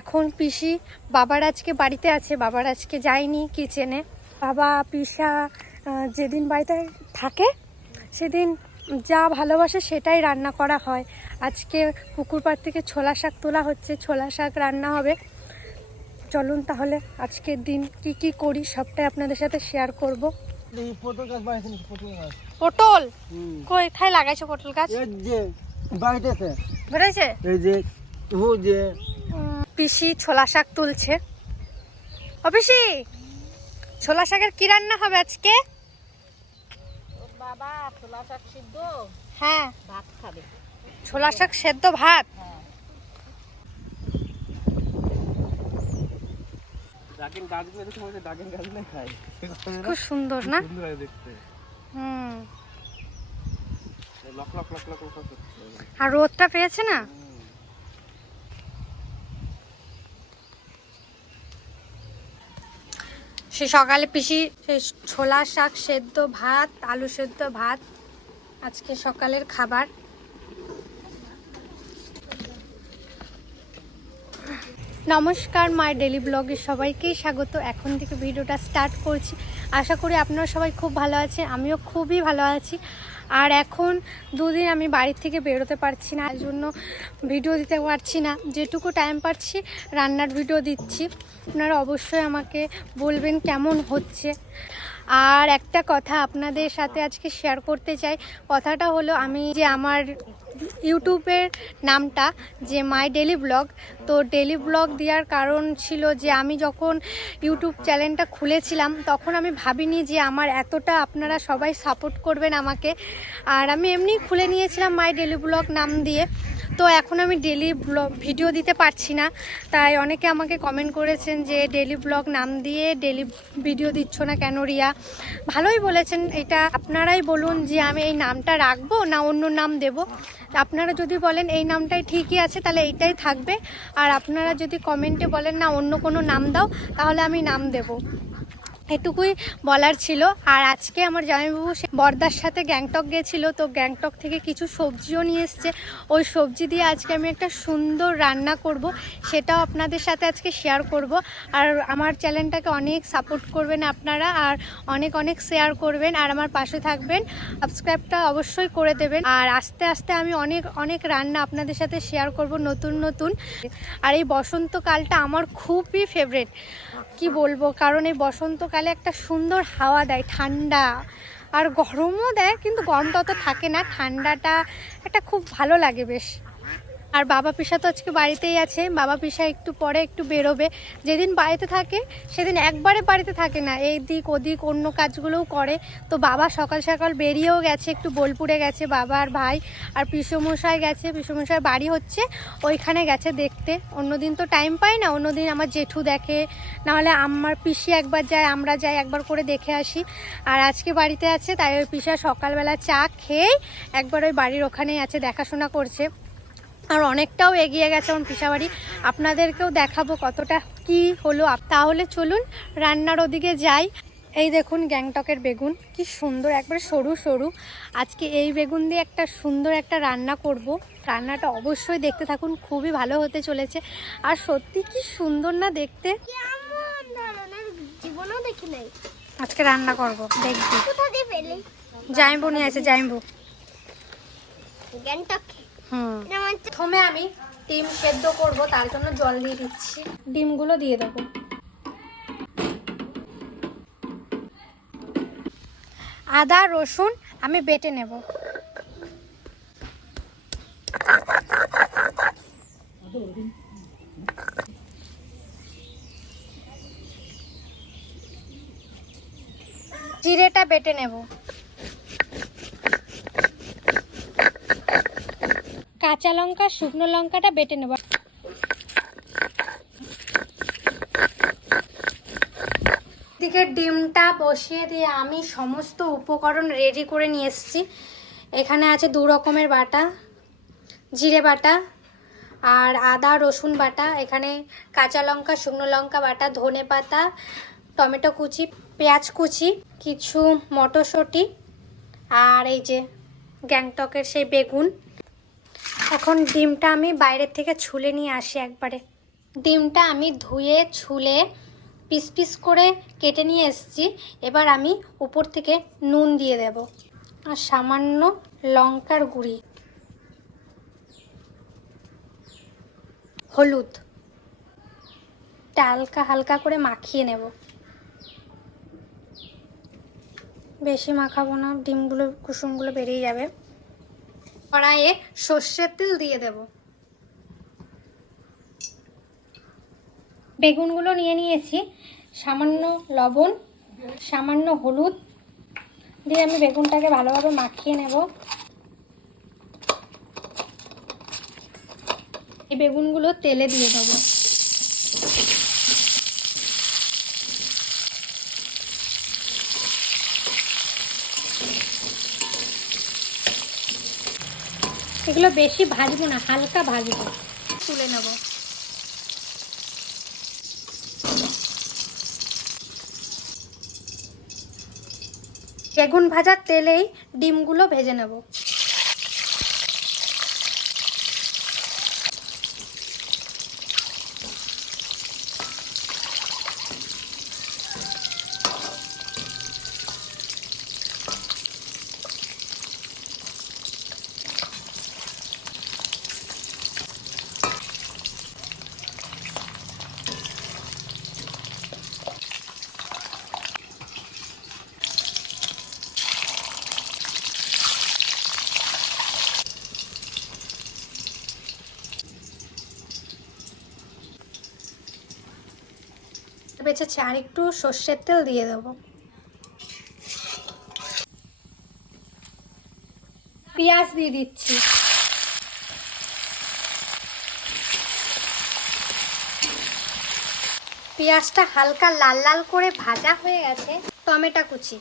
এখন পিসি বাবার আজকে বাড়িতে আছে বাবার আজকে যায়নি কিচেনে বাবা পিসা যেদিন বাড়িতে থাকে সেদিন যা ভালোবাসে সেটাই রান্না করা হয়। আজকে পুকুর পাড় থেকে ছোলা শাক তোলা হচ্ছে ছোলা শাক রান্না হবে। চলুন তাহলে আজকের দিন কি কি করি সবটাই আপনাদের সাথে শেয়ার করব। পটল। কোথায় লাগাইছো পটল গাছ? বাড়িতে এই যে ও যে পিসি ছোলা শাক তুলছে। ও পিসি ছোলা শাকের কি রান্না হবে আজকে? বাবা ছোলা শাক সিদ্ধ হ্যাঁ। ভাত খাবে। ছোলা শাক সেদ্ধ ভাত? খায়। খুব সুন্দর না? সুন্দর লাগে দেখতে। হুম। লক লক লক লক লক। আর রোদটা পেয়েছে না? সে সকালে পিসি সেই ছোলা শাক সেদ্ধ ভাত, আলু সেদ্ধ ভাত, আজকে সকালের খাবার। নমস্কার মায়ের ডেলি ব্লগের সবাইকেই স্বাগত। এখন থেকে ভিডিওটা স্টার্ট করছি। আশা করি আপনারা সবাই খুব ভালো আছে, আমিও খুবই ভালো আছি। আর এখন দুদিন আমি বাড়ির থেকে বেরোতে পারছি না, তার জন্য ভিডিও দিতে পারছি না। যেটুকু টাইম পাচ্ছি, রান্নার ভিডিও দিচ্ছি। আপনারা অবশ্যই আমাকে বলবেন কেমন হচ্ছে। আর একটা কথা আপনাদের সাথে আজকে শেয়ার করতে চাই। কথাটা হলো আমি যে আমার ইউটিউবের নামটা, যে মাই ডেলি ব্লগ তো ডেলি ব্লগ দেওয়ার কারণ ছিল যে আমি যখন ইউটিউব চ্যানেলটা খুলেছিলাম, তখন আমি ভাবিনি যে আমার এতটা আপনারা সবাই সাপোর্ট করবেন আমাকে। আর আমি এমনি খুলে নিয়েছিলাম মাই ডেলি ব্লগ নাম দিয়ে। তো এখন আমি ডেলি ব্লগ ভিডিও দিতে পারছি না। তাই অনেকে আমাকে কমেন্ট করেছেন যে ডেলি ব্লগ নাম দিয়ে ডেলি ভিডিও দিচ্ছ না কেন রিয়া? ভালোই বলেছেন। এটা আপনারাই বলুন যে, আমি এই নামটা রাখব না অন্য নাম দেব? আপনারা যদি বলেন, এই নামটাই ঠিকই আছে, তাহলে এইটাই থাকবে। আর আপনারা যদি কমেন্টে বলেন, না, অন্য কোনো নাম দাও, তাহলে আমি নাম দেবো। এটুকুই বলার ছিল। আর আজকে আমার জামাইবাবু সে বর্দার সাথে গ্যাংটক গেছিল, তো গ্যাংটক থেকে কিছু সবজিও নিয়ে এসছে। ওই সবজি দিয়ে আজকে আমি একটা সুন্দর রান্না করব, সেটাও আপনাদের সাথে আজকে শেয়ার করব। আর আমার চ্যানেলটাকে অনেক সাপোর্ট করবেন আপনারা, আর অনেক অনেক শেয়ার করবেন। আর আমার পাশে থাকবেন সাবস্ক্রাইবটা অবশ্যই করে দেবেন। আর আস্তে আস্তে আমি অনেক অনেক রান্না আপনাদের সাথে শেয়ার করব নতুন নতুন। আর এই বসন্তকালটা আমার খুবই ফেভারেট কি বলব? কারণ এই বসন্তকালে একটা সুন্দর হাওয়া দেয়, ঠান্ডা। আর গরমও দেয়, কিন্তু গরমটা অত থাকে না। ঠান্ডাটা একটা খুব ভালো লাগে বেশ। আর বাবা পিসা তো আজকে বাড়িতেই আছে। বাবা পিসা একটু পরে একটু বেরোবে। যেদিন বাড়িতে থাকে, সেদিন একবারে বাড়িতে থাকে না। এই দিক ওদিক অন্য কাজগুলোও করে। তো বাবা সকাল সকাল বেরিয়েও গেছে, একটু বোলপুরে গেছে। বাবা আর ভাই আর পিসমশাই গেছে। পিসমশাই বাড়ি হচ্ছে, ওইখানে গেছে দেখতে। অন্যদিন তো টাইম পাই না। অন্যদিন আমার জেঠু দেখে। নাহলে আমার পিসি একবার যায়, আমরা যাই, একবার করে দেখে আসি। আর আজকে বাড়িতে আছে, তাই ওই পিসা সকালবেলা চা খেয়েই একবার ওই বাড়ির ওখানেই আছে, দেখাশোনা করছে। আর অনেকটাও এগিয়ে গেছে আমার পিসাবাড়ি। আপনাদেরকেও দেখাবো কতটা কি হলো। তাহলে চলুন রান্নার ওদিকে যাই। এই দেখুন গ্যাংটকের বেগুন কি সুন্দর একবারে সরু সরু। আজকে এই বেগুন দিয়ে একটা সুন্দর একটা রান্না করব। রান্নাটা অবশ্যই দেখতে থাকুন খুবই ভালো হতে চলেছে। আর সত্যি কি সুন্দর না দেখতে। জীবনও দেখি নাই। আজকে রান্না করব দেখবি। জাইম্বু নিয়ে আছে জাইম্বু। গ্যাংটক। প্রথমে আমি ডিম সেদ্ধ করব, তার জন্য জল দিয়ে দিচ্ছি। ডিমগুলো দিয়ে দেবো। আদা, রসুন আমি বেটে নেব। জিরেটা বেটে নেব। কাঁচা লঙ্কা, শুকনো লঙ্কাটা বেটে নেব। দিকে ডিমটা বসিয়ে দিয়ে আমি সমস্ত উপকরণ রেডি করে নিয়ে এসেছি। এখানে আছে দু রকমের বাটা, জিরে বাটা আর আদা, রসুন বাটা। এখানে কাঁচা লঙ্কা, শুকনো লঙ্কা বাটা, ধনে পাতা, টমেটো কুচি, পেঁয়াজ কুচি, কিছু মটরশুঁটি আর এই যে গ্যাংটকের সেই বেগুন। এখন ডিমটা আমি বাইরের থেকে ছুলে নিয়ে আসি একবারে। ডিমটা আমি ধুয়ে, ছুলে, পিস পিস করে কেটে নিয়ে এসেছি। এবার আমি উপর থেকে নুন দিয়ে দেব আর সামান্য লঙ্কার গুঁড়ি। হলুদ। হালকা হালকা করে মাখিয়ে নেব। বেশি মাখাবো না, ডিমগুলো, কুসুমগুলো বেরিয়ে যাবে। কড়াইয়ে সর্ষের তেল দিয়ে দেব। বেগুনগুলো নিয়ে নিয়েছি। সামান্য লবণ, সামান্য হলুদ দিয়ে আমি বেগুনটাকে ভালোভাবে মাখিয়ে নেব। এই বেগুনগুলো তেলে দিয়ে দেবো। এগুলো বেশি ভাজবো না হালকা ভাজবো। তুলে নেব। বেগুন ভাজার তেলেই ডিমগুলো ভেজে নেব। বেঁচেছে, আর একটু সর্ষের তেল দিয়ে দেবো। পেঁয়াজ দিয়ে দিচ্ছি। পেঁয়াজটা হালকা লাল লাল করে ভাজা হয়ে গেছে, টমেটো কুচি।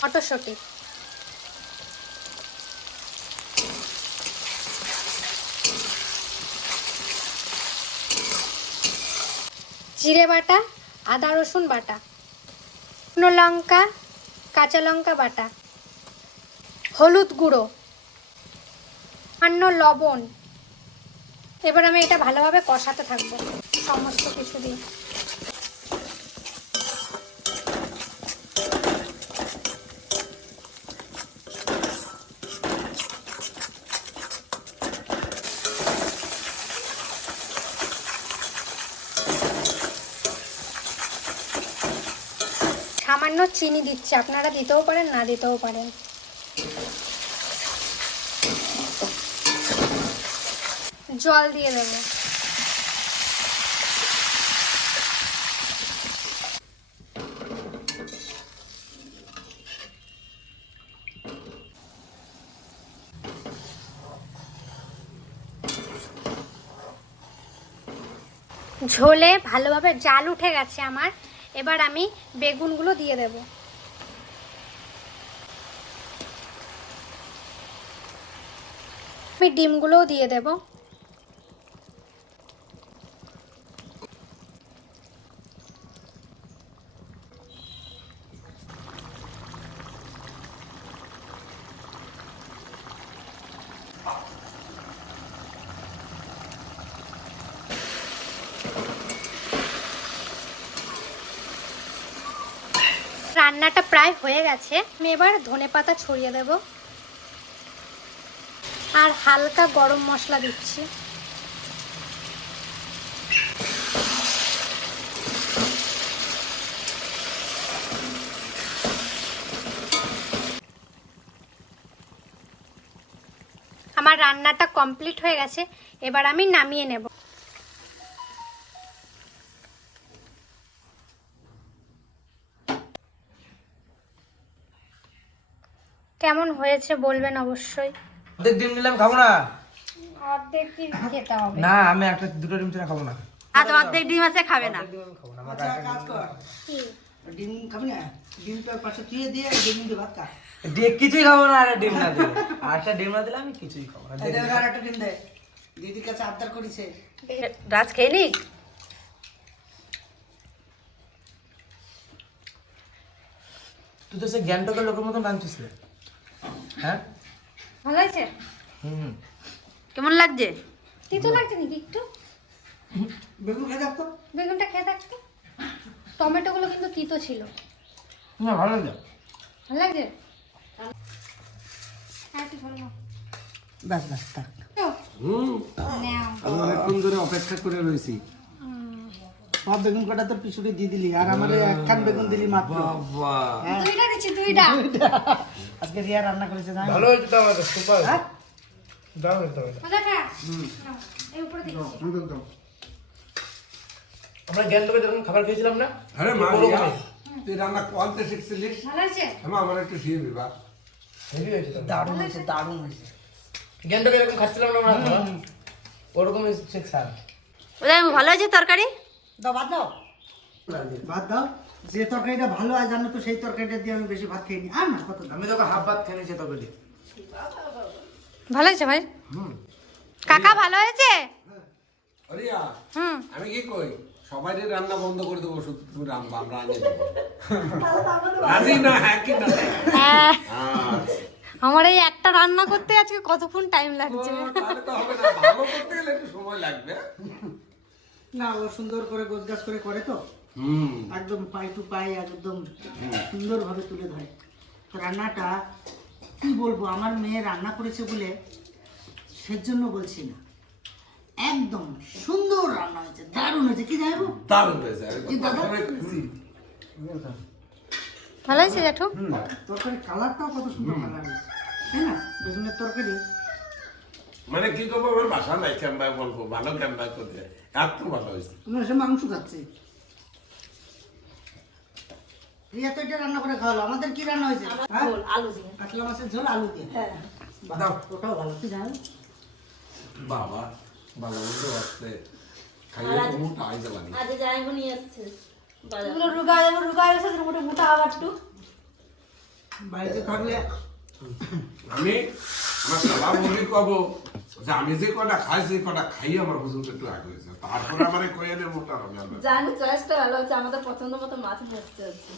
মটরশুঁটি। জিরে বাটা, আদা রসুন বাটা, শুকনো লঙ্কা, কাঁচা লঙ্কা বাটা, হলুদ গুঁড়ো, সামান্য লবণ। এবার আমি এটা ভালোভাবে কষাতে থাকব সমস্ত কিছু দিয়ে। সামান্য চিনি দিচ্ছি। আপনারা দিতেও পারেন, না দিতেও পারেন। জল দিয়ে দেবো। ঝোলে ভালোভাবে জাল উঠে গেছে আমার। এবার আমি বেগুনগুলো দিয়ে দেব। আমি ডিমগুলোও দিয়ে দেব। রান্নাটা প্রায় হয়ে গেছে। আমি এবার ধনে পাতা ছড়িয়ে দেব। আর হালকা গরম মশলা দিচ্ছি। আমার রান্নাটা কমপ্লিট হয়ে গেছে। এবার আমি নামিয়ে নেব। কেমন হয়েছে বলবেন অবশ্যই। অর্ধেক ডিম নিলাম খাব না? অর্ধেক কি খেতে হবে। না আমি একটা দুটো ডিম ছাড়া খাব না। আজ অর্ধেক ডিম আছে খাবে না। ডিম না ডিম- ডিম খাবি না? ডিমটা পাশে তুই দিয়ে ডিম দিয়ে ভাত খা। কিছুই খাব না আর ডিম না দিলে। আর একটা ডিম না দিলে আমি কিছুই খাব না। আর একটা ডিম দে। দিদির কাছে আবদার করেছে। রাজ খেয়ে নিক? তুই তো সে গ্যাংটকের লোকের মতো নাচছিস রে। হ্যাঁ? ভালো আছে? হুম। কেমন লাগছে? তিতো লাগছে নাকি একটু? বেগুন খেয়ে থাকতো বেগুনটা খেয়ে টমেটোগুলো কিন্তু তিতো ছিল। না ভালো লাগে ভালো লাগছে? হ্যাঁ। ব্যাস ব্যাস থাক। হুম। আমি অনেকক্ষণ ধরে অপেক্ষা করে রয়েছি। সব বেগুন কটা তো পিছুড়ে দিয়ে দিলি আর আমার একখান বেগুন দিলি মাত্র। দুইটা দিচ্ছি দুইটা। আজকে রিয়া রান্না করেছে জানি ভালো হয়েছে সুপার হ্যাঁ? হয়েছে আমাদের। মজা এই উপরে দিচ্ছি। আমরা গ্যাংটকে যখন খাবার খেয়েছিলাম না? আরে মা তুই রান্না করতে শিখছিলিস? ভালো আছে হ্যাঁ আমার একটু শিখে দিবা। হেভি হয়েছে দারুণ হয়েছে দারুণ হয়েছে। গ্যাংটকে এরকম খাচ্ছিলাম না আমরা স্যার ওদের ভালো আছে তরকারি? দাও ভাত দাও। ভাত দাও। যে তরকারিটা ভালো হয় জানো তো সেই তরকারিটা দিয়ে আমি বেশি ভাত খেয়ে নি। আর না কত আমি তোকে হাফ ভাত খেয়ে নিয়েছি দিয়ে। ভালো আছে ভাই? কাকা ভালো হয়েছে? হুম। আমি কি কই? সবাই রান্না বন্ধ করে দেবো শুধু তুমি রান্না আমরা আনিয়ে দেবো। রাজি না হ্যাঁ কি না? হ্যাঁ। আচ্ছা। আমার এই একটা রান্না করতে আজকে কতক্ষণ টাইম লাগছে? তাহলে তো হবে না ভালো করতে গেলে একটু সময় লাগবে। না ও সুন্দর করে গোছ গাছ করে করে তো। হুম। একদম পাই টু পাই একদম সুন্দরভাবে তুলে ধরে। রান্নাটা কি বলব আমার মেয়ে রান্না করেছে বলে সেজন্য বলছি না। একদম সুন্দর রান্না হয়েছে দারুণ হয়েছে। কি যাইবো দারুণ হয়েছে? ভালো হয়েছে জেঠু তরকারি কালারটাও কত সুন্দর কালার হয়েছে তাই না? বেগুনের তরকারি। মানে কি করব আমার বাসা নাই ক্যাম্বায় বলব ভালো ক্যাম্বায় করতে। এত ভালো হয়েছে। তুমি এসে মাংস খাচ্ছে রিয়া তো এটা রান্না করে খাওয়ালো। আমাদের কি রান্না হয়েছে? হ্যাঁ? আলু দিয়ে। কাতলা মাছের ঝোল আলু দিয়ে। হ্যাঁ। দাও ওটাও ভালো। তুই জানো বাবা ভালো মন্দ আসছে খাইয়ে তো মোটা জ্বালানি আজ যাইবো নিয়ে আসছে। রুগা যাব রুগা এসে মোটা মোটা আবার একটু। বাড়িতে থাকলে আমি আমার সালা বলি কব যে আমি যে কটা খাই সেই কটা খাই আমার পছন্দ একটু আগে হয়েছে। তারপরে আমার কয়ে নে মোটা হবে আমার জানি চয়েসটা ভালো হচ্ছে আমাদের পছন্দ মতো মাছ বসতে হচ্ছে।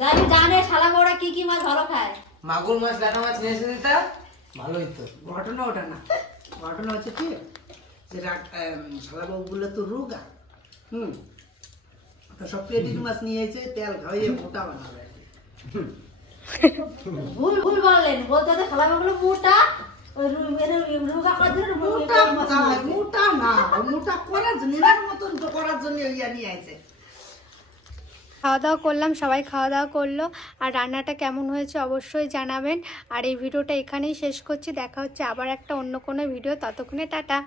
জানি জানে শালা বড়া কি কি মাছ ভালো খায়। মাগুর মাছ ডাটা মাছ নিয়ে এসে দিতা ভালোই তো। ঘটনা ওটা না। ঘটনা হচ্ছে কি? যে শালাবাবু বললে তো রোগা? হুম। তো সব পেটির মাছ নিয়ে এসে তেল খাওয়াইয়ে মোটা বানাবে। ভুল ভুল বললেন। বলতে তো মোটা ওই রু- এদের রুগা করার জন্য মোটা না মোটা করার জন্য মতন করার জন্য ইয়া নিয়ে আইছে। খাওয়া দাওয়া করলাম সবাই খাওয়া দাওয়া করল। আর রান্নাটা কেমন হয়েছে অবশ্যই জানাবেন। আর এই ভিডিওটা এখানেই শেষ করছি। দেখা হচ্ছে আবার একটা অন্য কোনো ভিডিও। ততক্ষণে টাটা।